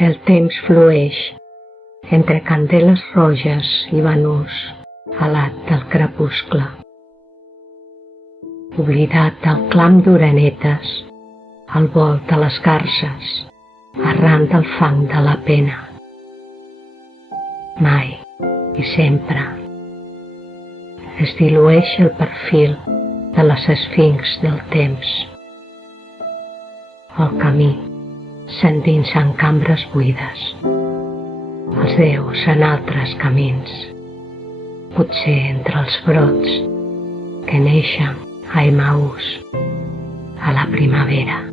El temps flueix entre candeles roges i banús alat del crepuscle. Oblidat del clam d'orenetes, al vol de les garses, arran del fang de la pena. Mai i sempre es dilueix el perfil de les esfinx del temps. El camí s'endinsa en cambres buides, els déus en altres camins, potser entre els brots que neixen a Emaús a la primavera.